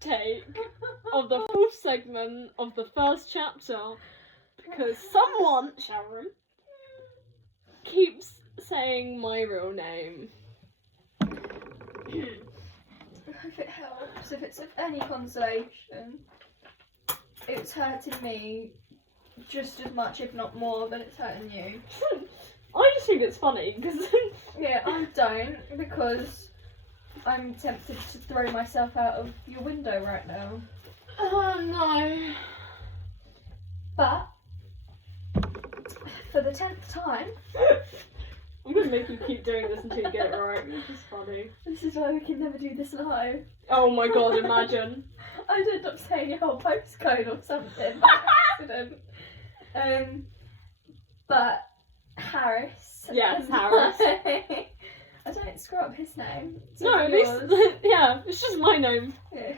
take of the fourth segment of the first chapter because someone, Sharon, keeps saying my real name. If it helps, if it's of any consolation, it's hurting me just as much, if not more, than it's hurting you. I just think it's funny because Yeah, I don't, because I'm tempted to throw myself out of your window right now. oh no. But for the 10th time, I'm gonna make you keep doing this until you get it right. This is funny. this is why we can never do this live. Oh my god, imagine. I'd end up saying your whole postcode or something by accident. But Harris. Yes, Harris. I don't screw up his name. It's No, not at yours. least, yeah, it's just my name, Yeah.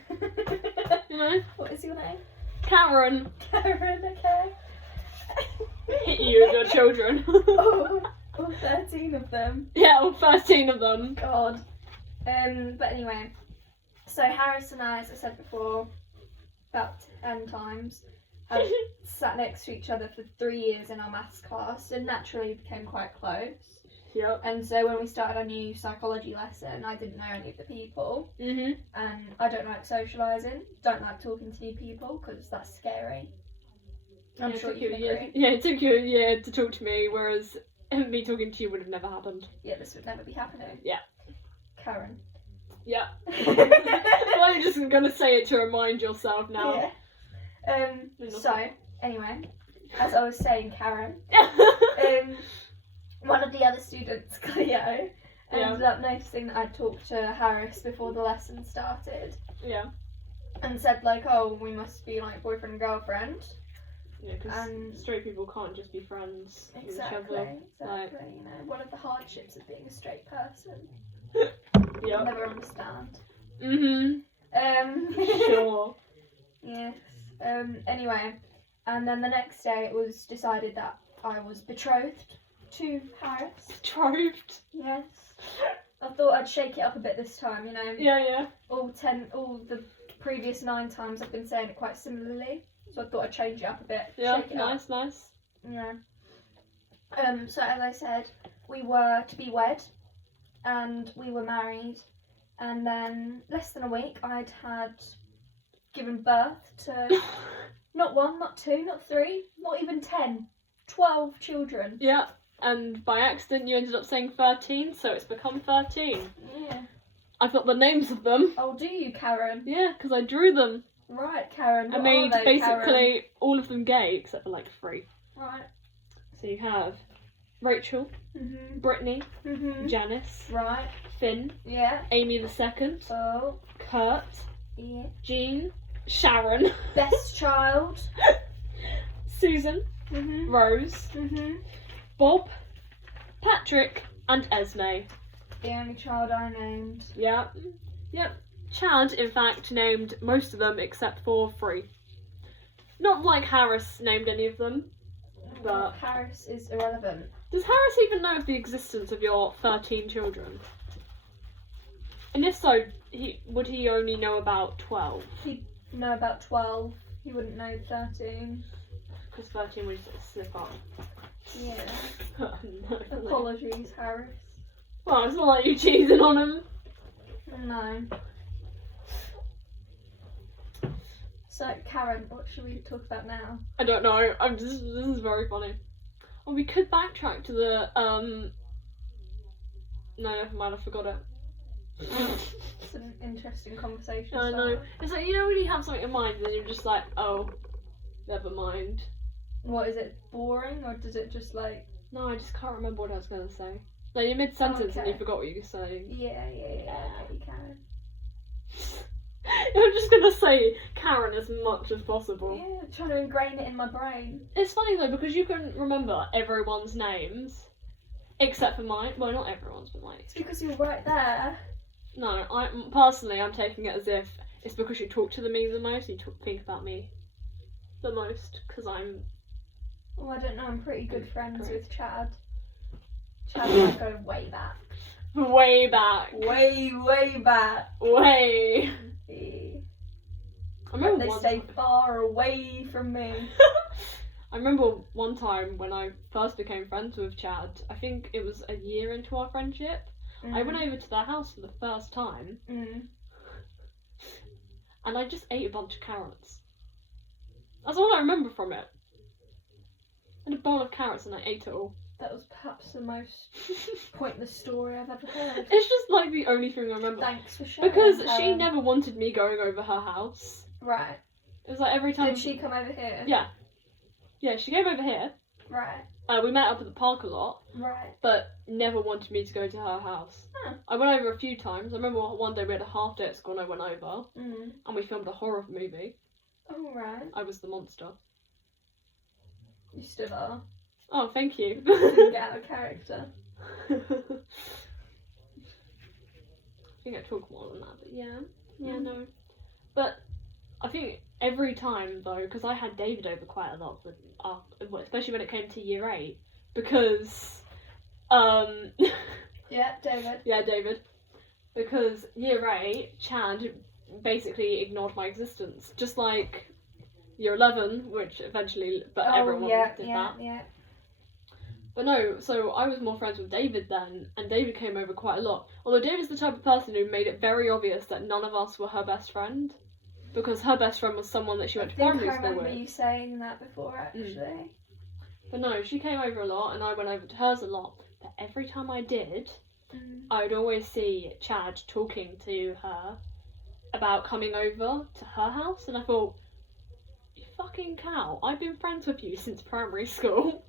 you know? What is your name? Karen. Karen, okay. Hit you with your children. All 13 of them. Yeah, all 13 of them. God. But anyway, so Harris and I, as I said before, about 10 times, have sat next to each other for 3 years in our maths class and naturally became quite close. Yep. And so when we started our new psychology lesson, I didn't know any of the people, Mhm. and I don't like socialising, don't like talking to new people because that's scary. I'm sure you can agree. Yeah, it took you a year to talk to me, whereas me talking to you would have never happened. Yeah, this would never be happening. Yeah. Karen. Yeah. Well, you're just gonna say it to remind yourself now. Yeah. So, anyway, as I was saying, Karen, one of the other students, Cleo, ended up noticing that I'd talked to Harris before the lesson started Yeah. and said, like, oh, we must be like boyfriend and girlfriend. Yeah, because And- straight people can't just be friends with each Exactly, other. exactly. You know, one of the hardships of being a straight person. I'll Yeah. never understand. Mhm. Sure. Yes. Anyway, and then the next day it was decided that I was betrothed to Harris. Betrothed. Yes. I thought I'd shake it up a bit this time, you know. Yeah. All the previous 9 times I've been saying it quite similarly. So I thought I'd change it up a bit. Yeah. Shake it up. Nice. Yeah. So as I said, we were to be wed and we were married, and then less than a week I'd had given birth to not 1, not 2, not 3, not even 10, 12 children. Yeah. And by accident you ended up saying 13, so it's become 13. Yeah. I've got the names of them. Oh, do you, Karen? Yeah, because I drew them. Right, Karen. I What made are they, basically Karen? all of them gay except for like 3. Right. So you have Rachel, Mhm. Brittany, Mhm. Janice, Right. Finn, Yeah. Amy the Second, Oh. Kurt, Yeah. Jean, Sharon, Best child. Susan, Mhm. Rose, Mhm. Bob, Patrick, and Esme. The only child I named. Yep. Chad, in fact, named most of them except for 3. Not like Harris named any of them. But Harris is irrelevant. does Harris even know of the existence of your 13 children? And if so, would he only know about 12? He'd know about 12. He wouldn't know 13. Because 13 would just slip up. Yeah. No. Apologies, Harris. Well, it's not like you cheating on him. No. So, Karen, what should we talk about now? I don't know. This is very funny. Well, we could backtrack to the No, never mind. I forgot it. It's an interesting conversation. I know. It's like, you know when you have something in mind and then you're just like, oh, never mind. What, is it boring, or does it just like... No, I just can't remember what I was going to say. No, you're mid-sentence and Okay. you forgot what you were saying. Yeah, okay, Karen. I'm just going to say Karen as much as possible. Yeah, I'm trying to ingrain it in my brain. It's funny though, because you can remember everyone's names, except for mine. Well, not everyone's, but like... It's because you're right there. No, I'm taking it as if it's because you talk to me the most and you think about me the most, because I'm... Oh, I don't know, I'm pretty good friends Great. with Chad. Chad and I go way back. Way back. Way back. Way. I remember They one stay time. far away from me. I remember one time when I first became friends with Chad. I think it was a year into our friendship. I went over to their house for the first time, and I just ate a bunch of carrots. That's all I remember from it. I had a bowl of carrots and I ate it all. That was perhaps the most pointless story I've ever heard. It's just like the only thing I remember. Thanks for sharing. Because she never wanted me going over her house. Right. It was like every time. Did she come over here? Yeah. Yeah, she came over here. Right. We met up at the park a lot. Right. But never wanted me to go to her house. Huh. I went over a few times. I remember one day we had a half day at school and I went over. Mm. And we filmed a horror movie. Oh, right. I was the monster. You still are. Oh, thank you. Didn't get out of character. I think I talk more than that, but yeah. Yeah, no. But I think every time, though, because I had David over quite a lot, but especially when it came to year 8, because, Yeah, David. yeah, David. Because year 8, Chad basically ignored my existence. Just like year 11, which eventually, but everyone did that. Yeah. But no, so I was more friends with David then, and David came over quite a lot. Although David's the type of person who made it very obvious that none of us were her best friend, because her best friend was someone that she went to primary I school remember with. you saying that before, actually. But no, she came over a lot, and I went over to hers a lot. But every time I did, I would always see Chad talking to her about coming over to her house, and I thought, you fucking cow, I've been friends with you since primary school.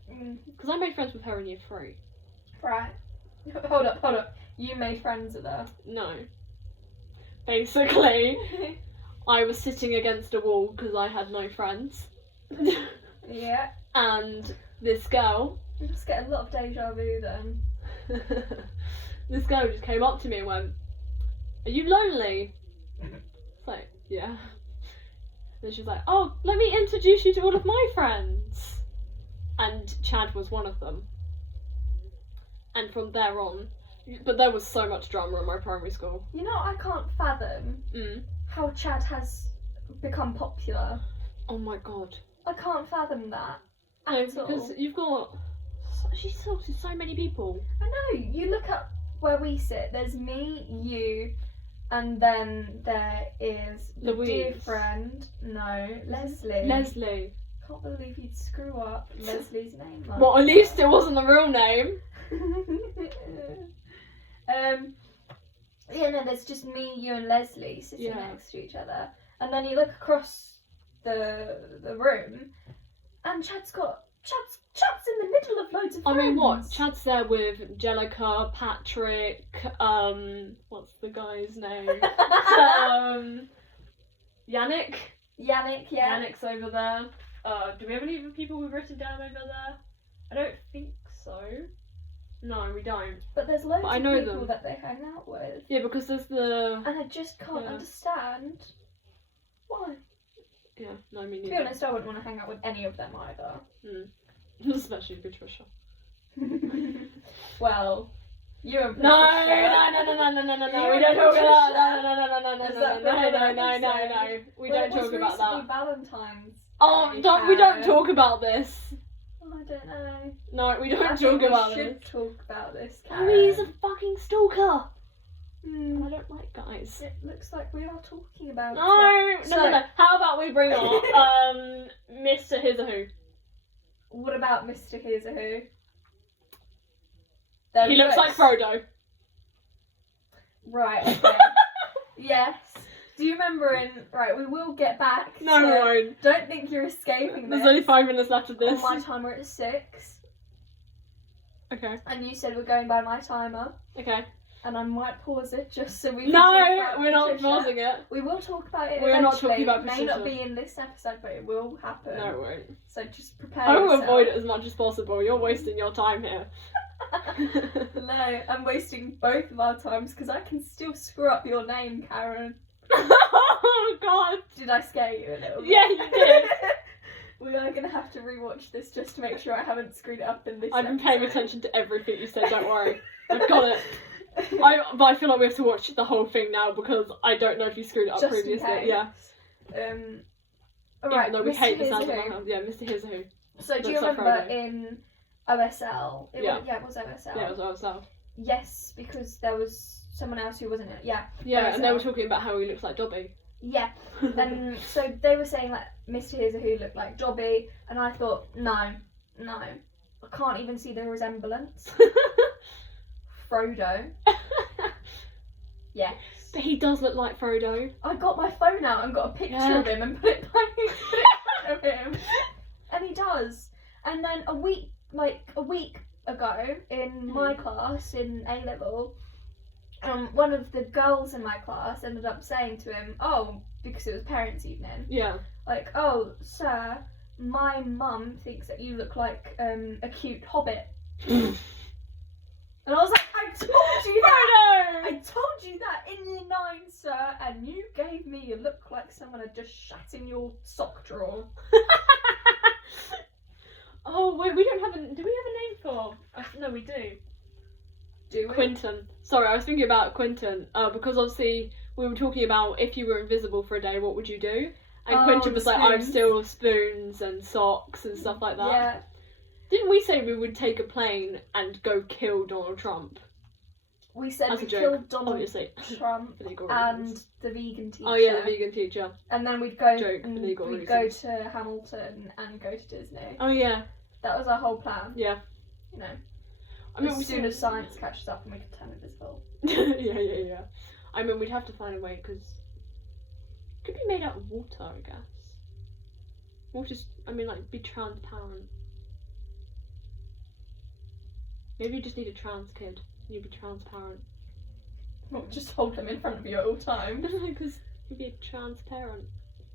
Because I made friends with her in year 3. Right. Hold up. You made friends with her? No. Basically, I was sitting against a wall because I had no friends. Yeah. And this girl... I'm just getting a lot of deja vu then. This girl just came up to me and went, are you lonely? It's like, yeah. And she's like, oh, let me introduce you to all of my friends. And Chad was one of them. And from there on, but there was so much drama in my primary school. You know, I can't fathom how Chad has become popular. Oh my god. I can't fathom that. No, At all. because you've got... She's talked to so many people. I know. You look at where we sit. There's me, you, and then there is the dear Louise. friend. No, Leslie. Leslie. Can't believe you'd screw up Leslie's name. Like Well, at least it wasn't the real name. Yeah, no, there's just me, you, and Leslie sitting Yeah. next to each other, and then you look across the room, and Chad's in the middle of loads of friends. I mean, what? Chad's there with Jellica, Patrick, what's the guy's name? Yannick. Yannick, yeah. Yannick's over there. Do we have any other people we've written down over there? I don't think so. No, we don't. But there's loads I of know people them. that they hang out with, Yeah, because there's the... and I just can't Yeah. understand why. Yeah, no, me To be neither. honest, I wouldn't want to hang out with any of them either. Especially Patricia. Well, you and No, Patricia. we don't talk about that. No. We Well, don't it was talk about recently that. Valentine's. Oh, Day, we don't Karen. talk about this. Oh, I don't know. No, we don't I talk think about we this. should talk about this. Oh, he's a Karen. fucking stalker. Hmm. I don't like guys. It looks like we are talking about No. it. So- How about we bring on Mr. Here's a Who? What about Mr. Here's a Who? He looks like Frodo. Right, okay. Yes. Do you remember in... Right, we will get back No, to... we won't. Don't think you're escaping this. There's only 5 minutes left of this. On my timer it's 6. Okay. And you said we're going by my timer. Okay. And I might pause it just so we can No, talk about we're not Patricia. pausing it. We will talk about it We're not eventually. talking about It may not Patricia. be in this episode, but it will happen. No, it won't. So just prepare I will yourself. avoid it as much as possible. You're wasting your time here. No, I'm wasting both of our times because I can still screw up your name, Karen. Oh god. Did I scare you a little bit? Yeah, you did. We are going to have to rewatch this just to make sure I haven't screwed it up in this I've been paying episode. attention to everything you said, don't worry. I've got it. But I feel like we have to watch the whole thing now because I don't know if you screwed it up Just in previously. case. Yeah. Alright, Even though we Mr. hate the Here's sound a of our Who. house. Yeah, Mr. Here's a Who. So do you Looks like remember Frodo. in OSL? It Yeah. was OSL. Yeah, it was ourselves. Yes, because there was someone else who wasn't in it. Yeah. Yeah, and they were OSL. talking about how he looks like Dobby. Yeah. And so they were saying like Mr. Here's a Who looked like Dobby, and I thought, no, I can't even see the resemblance. Frodo. Yes. But he does look like Frodo. I got my phone out and got a picture Yeah. of him and put it of him. And he does. And then a week ago in my class in A level, one of the girls in my class ended up saying to him, because it was parents' evening, Yeah. like, sir, my mum thinks that you look like a cute hobbit. And I was like, I told you that! I told you that in year 9, sir, and you gave me a look like someone had just shat in your sock drawer. Oh, wait, we don't have a... Do we have a name for... No, we do. Do we? Quentin. Sorry, I was thinking about Quentin. Because obviously we were talking about if you were invisible for a day, what would you do? And Quentin was like, I'd spoons. steal spoons and socks and stuff like that. Yeah. Didn't we say we would take a plane and go kill Donald Trump? We said As we a joke, killed Donald obviously. Trump For legal and reasons. the vegan teacher. Oh yeah, the vegan teacher. And then we'd go Joke, and legal we'd reasons. go to Hamilton and go to Disney. Oh yeah. That was our whole plan. Yeah. You know. I mean, As soon as science catches up and we can turn invisible. yeah. I mean, we'd have to find a way because it could be made out of water, I guess. Water's, be transparent. Maybe you just need a trans kid. You'd be transparent. Not just hold them in front of you at all times. Because you'd be transparent.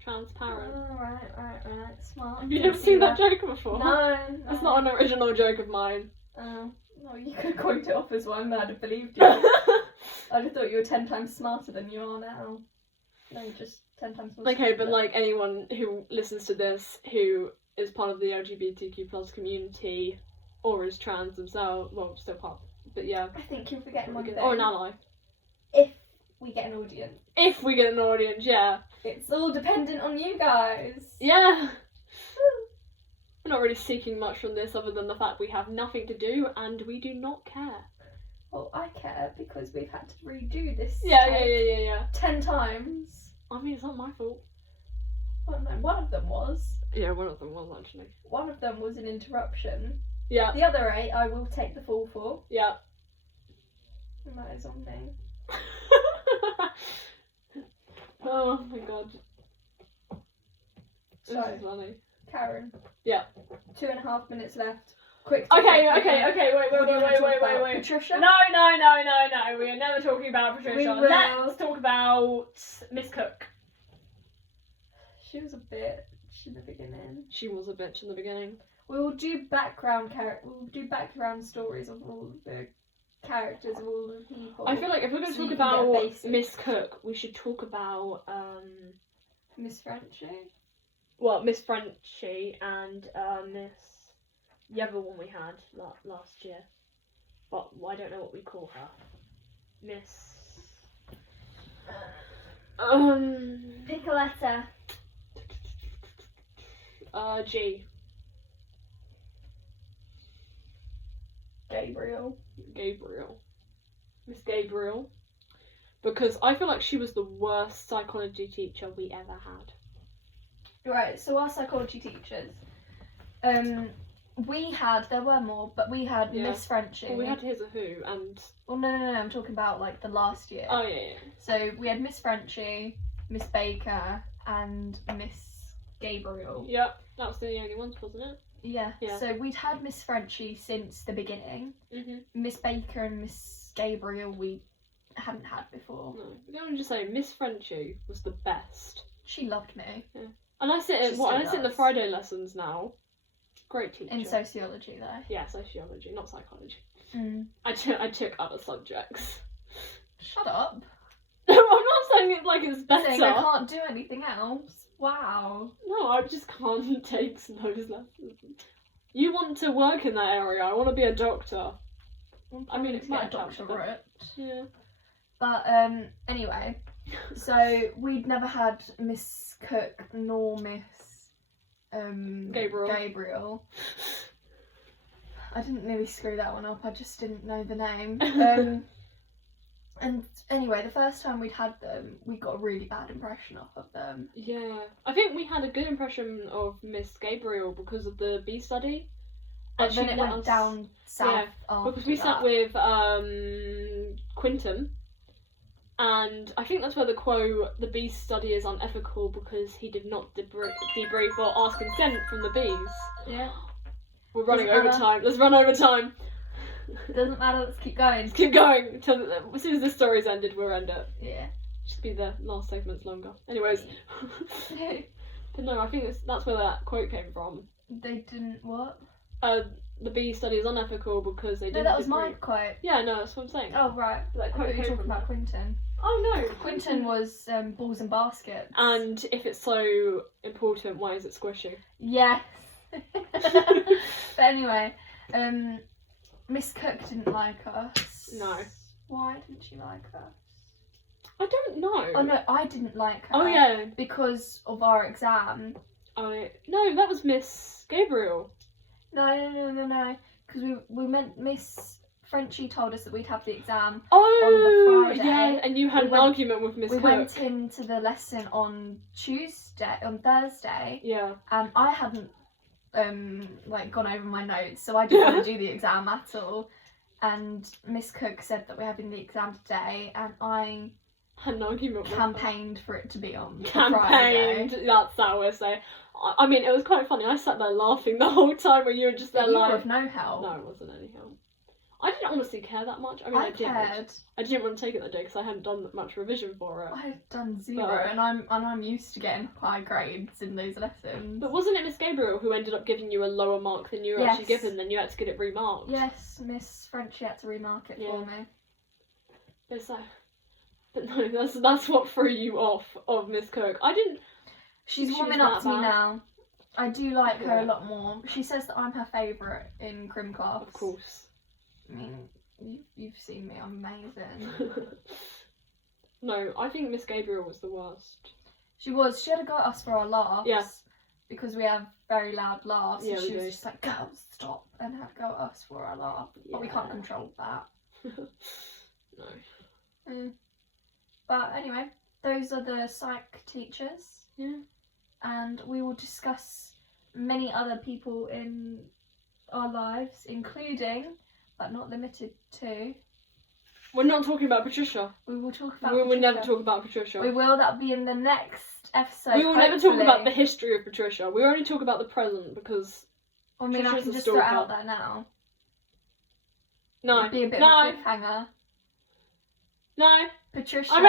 Transparent. Right. Smart. Have you Didn't never see seen that joke before? No. That's not an original joke of mine. Oh. No, you could have coined it off as one. I'd have believed you. I'd have thought you were 10 times smarter than you are now. No, you're just 10 times more Okay, but stupid. anyone who listens to this who is part of the LGBTQ plus community or is trans themselves, well, still part, but yeah. I think you're forgetting one thing. Or an ally. If we get an audience. If we get an audience, yeah. It's all dependent on you guys. Yeah. We're not really seeking much from this other than the fact we have nothing to do and we do not care. Well, I care because we've had to redo this Yeah. 10 times. I mean, it's not my fault. Well, no, one of them was. Yeah, one of them was actually. One of them was an interruption. Yeah. The other 8 I will take the fall for. Yeah. And that is on me. Oh my god. This So, is funny. Karen. Yeah. 2.5 minutes left. Quick. Okay, topic. wait, What do you want to talk about? wait. Patricia? No. We are never talking about Patricia. We will. Let's talk about Miss Cook. She was a bitch in the beginning. She was a bitch in the beginning. We will do background stories of all of the characters of all the people. I feel like if we're going to So you talk can get about basics. Miss Cook, we should talk about Miss Frenchie. Miss Frenchie and Miss the other one we had last year, but I don't know what we call her. Miss Piccoletta. G. Gabriel. Miss Gabriel, because I feel like she was the worst psychology teacher we ever had. Right, so our psychology teachers, there were more, but we had Yeah. Miss Frenchie. Well, we had Here's a Who and Well, no, I'm talking about like the last year. oh yeah. So we had Miss Frenchie, Miss Baker, and Miss Gabriel. Yep, that was the only ones, wasn't it? Yeah. Yeah. So we'd had Miss Frenchie since the beginning. Mhm. Miss Baker and Miss Gabriel we hadn't had before. No, I'm going to just say Miss Frenchie was the best. She loved me And I sit She in still I sit in the does. Friday lessons now. Great teacher. in sociology though. Yeah, sociology, not psychology. Mm. I took other subjects. Shut up. I'm not saying it like it's better. Saying I can't do anything else. Wow. No, I just can't take those lessons. You want to work in that area. I want to be a doctor. I mean, it's get my a doctorate. Yeah. But anyway, So we'd never had Miss Cook nor Miss Gabriel. I didn't nearly screw that one up, I just didn't know the name. And anyway, the first time we'd had them, we got a really bad impression off of them. Yeah. I think we had a good impression of Miss Gabriel because of the bee study. And then it went down south after because we sat with Quinton, and I think that's where the quote, "the bee study is unethical because he did not debrief or ask consent from the bees." Yeah. We're running over time. Let's run over time. Doesn't matter, let's keep going. Let's keep going. As soon as this story's ended, we'll end it. Yeah. Should be the last segment's longer. Anyways. But no, I think that's where that quote came from. They didn't what? The bee study is unethical because they didn't. No, that was my quote. Yeah, no, that's what I'm saying. Oh right. That I quote thought you were came talking from about Quinton. Oh no, Quinton was balls and baskets. And if it's so important, why is it squishy? Yes. But anyway, Miss Cook didn't like us. No. Why didn't she like us? I don't know. Oh no, I didn't like her. Oh yeah. Because of our exam. No, that was Miss Gabriel. No. Because we meant Miss Frenchie told us that we'd have the exam on the Friday. Yeah, and you had an argument with Miss Cook. We went into the lesson on Thursday. Yeah. And I hadn't gone over my notes, so I didn't want to do the exam at all. And Miss Cook said that we're having the exam today, and I had an argument campaigned for it to be on Friday. That's how I say. I mean, it was quite funny. I sat there laughing the whole time when you were just there you like... were of no help. No, it wasn't any help. I didn't honestly care that much. I mean, I cared. I didn't want to take it that day because I hadn't done much revision for it. I had done zero, and I'm used to getting high grades in those lessons. But wasn't it Miss Gabriel who ended up giving you a lower mark than you were actually given? Then you had to get it remarked. Yes, Miss Frenchie had to remark it for me. But no, that's what threw you off of Miss Cook. I didn't. She's warming up to me now. I do like her a lot more. She says that I'm her favourite in Crim class. Of course. I mean, you've seen me, I'm amazing. No, I think Miss Gabriel was the worst. She was. She had to go at us for our laughs. Yeah. Because we have very loud laughs. Yeah, and she was do. just like, girls, stop, and had to go at us for our laugh. Yeah. But we can't control that. No. But anyway, those are the psych teachers. Yeah. And we will discuss many other people in our lives, including, but not limited to... We're not talking about Patricia. We will talk about We Patricia. will never talk about Patricia. We will, that'll be in the next episode. We will never talk about the history of Patricia. We only talk about the present because... I mean, I can just throw it out there now. No. It'd be a bit of a cliffhanger. No. Patricia. No.